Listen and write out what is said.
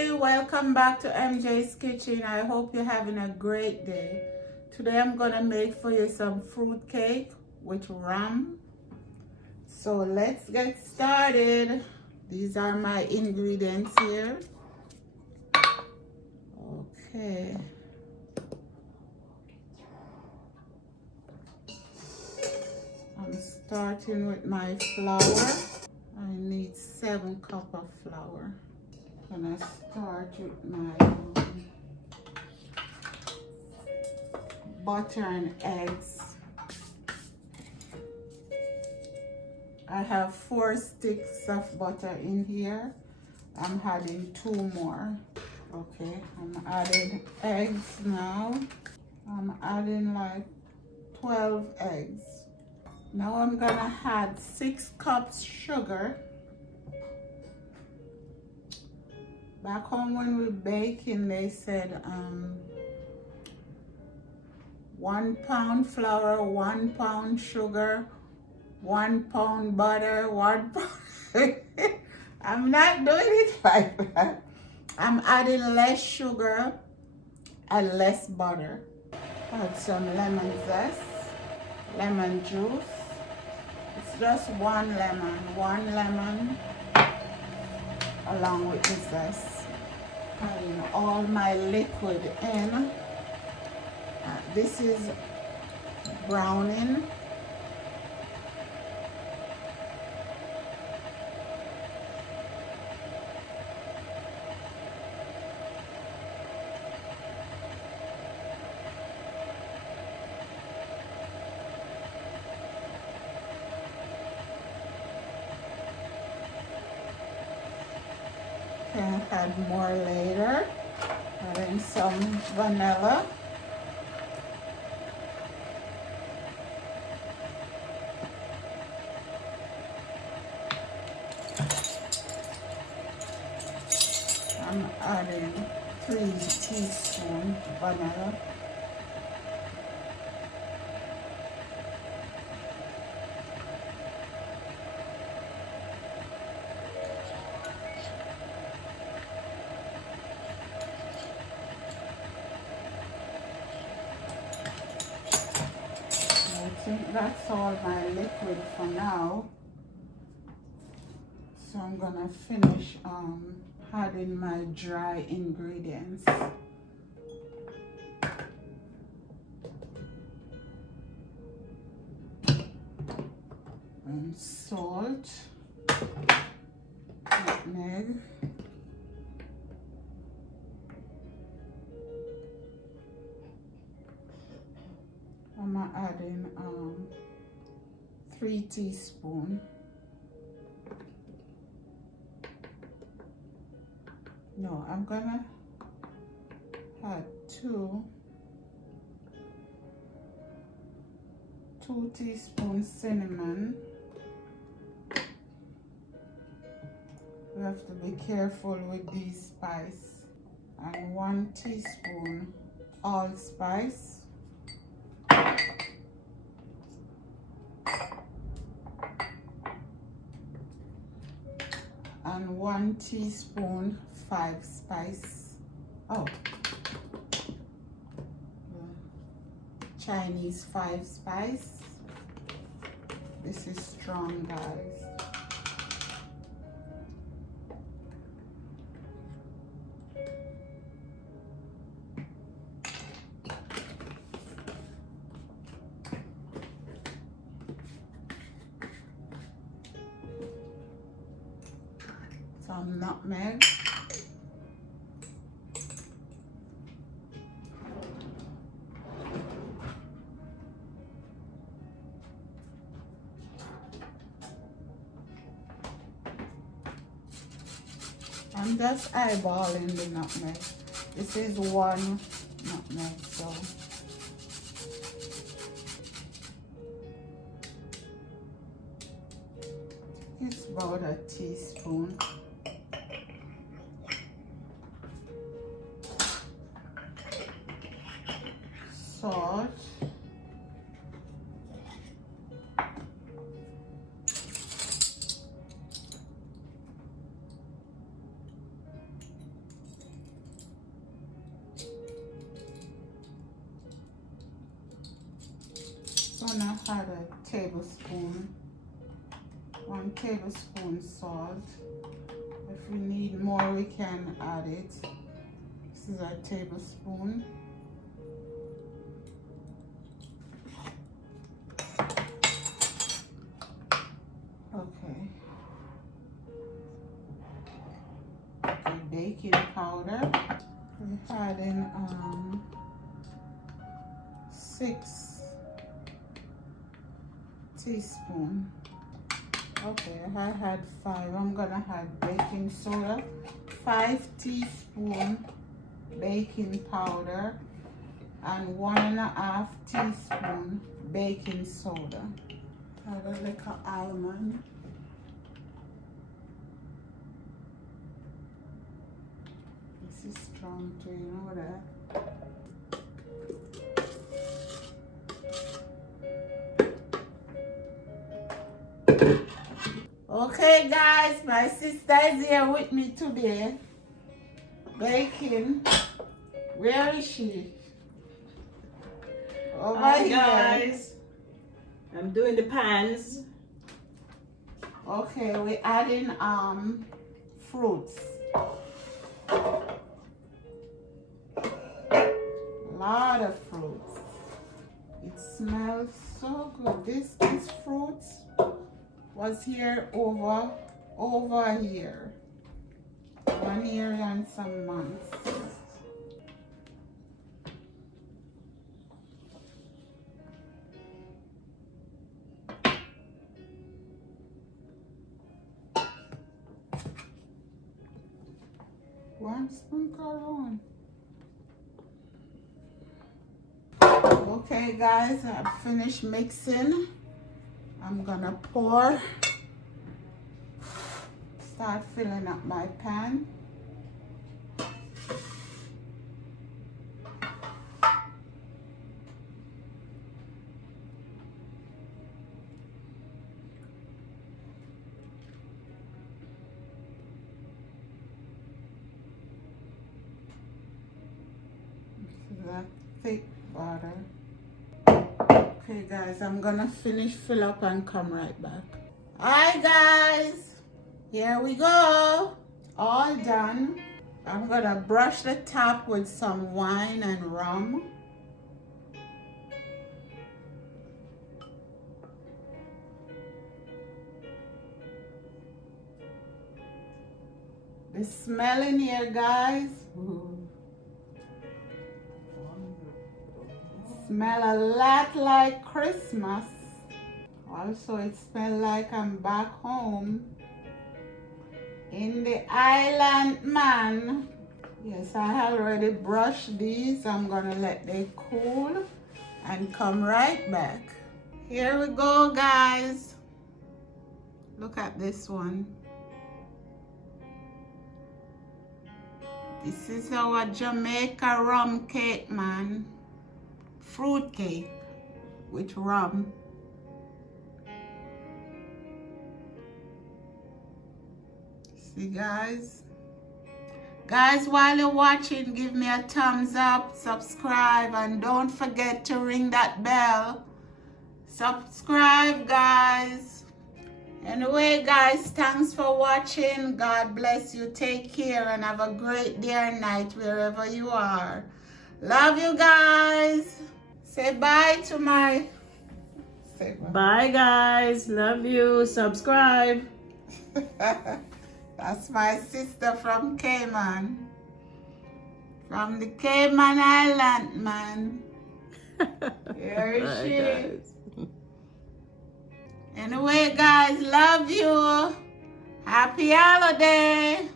family, welcome back to MJ's Kitchen. I hope you're having a great day. Today I'm gonna make for you some fruit cake with rum. So let's get started. These are my ingredients here. Okay. I'm starting with my flour. I need 7 cups of flour. I'm gonna start with my butter and eggs. I have 4 sticks of butter in here. I'm adding 2 more. Okay, I'm adding eggs now. I'm adding like 12 eggs. Now I'm gonna add 6 cups sugar. Back home when we baking, they said 1 pound flour, 1 pound sugar, 1 pound butter, 1 pound. I'm not doing it like that. I'm adding less sugar and less butter. Add some lemon zest, lemon juice. It's just 1 lemon along with the zest. Adding all my liquid in. This is browning. Can add more later. Adding some vanilla. I'm adding 3 teaspoons vanilla. I think that's all my liquid for now. So I'm gonna finish adding my dry ingredients. And salt, nutmeg, I'm adding 3 teaspoons. No, I'm gonna add 2 teaspoons cinnamon. We have to be careful with these spices. And 1 teaspoon allspice. And 1 teaspoon 5 spice. Oh, Chinese 5 spice. This is strong, guys. Some nutmeg. I'm just eyeballing the nutmeg. This is 1 nutmeg, so it's about a teaspoon. Salt. one I had a tablespoon, 1 tablespoon salt. If we need more, we can add it. This is a tablespoon. Okay. Baking powder. We're adding 6 teaspoons. Okay, I had 5. I'm gonna add baking soda. 5 teaspoons baking powder and 1.5 teaspoons baking soda. Add a little almond. This is strong too, you know that. Okay guys, my sister is here with me today. Baking. Where is she? Over Hi here. guys. I'm doing the pans. Okay, we're adding fruits. Lot of fruits. It smells so good. This fruits was here over here. 1 year and some months. One sprinkle on. Okay guys, I've finished mixing. I'm gonna pour. Start filling up my pan. This is a thick butter. Okay guys, I'm gonna fill up and come right back. Alright guys, here we go. All done. I'm gonna brush the top with some wine and rum. The smell in here, guys. Smell a lot like Christmas. Also, it smells like I'm back home in the island, man. Yes, I already brushed these. I'm gonna let them cool and come right back. Here we go, guys. Look at this one. This is our Jamaican rum cake, man. Fruit cake with rum. See guys? Guys, while you're watching, give me a thumbs up, subscribe, and don't forget to ring that bell. Subscribe, guys. Anyway, guys, thanks for watching. God bless you. Take care and have a great day or night wherever you are. Love you guys. Say bye to my... Say bye. Bye guys. Love you. Subscribe. That's my sister from Cayman. From the Cayman Island, man. Here is Bye, she. guys. Anyway, guys, love you. Happy holiday.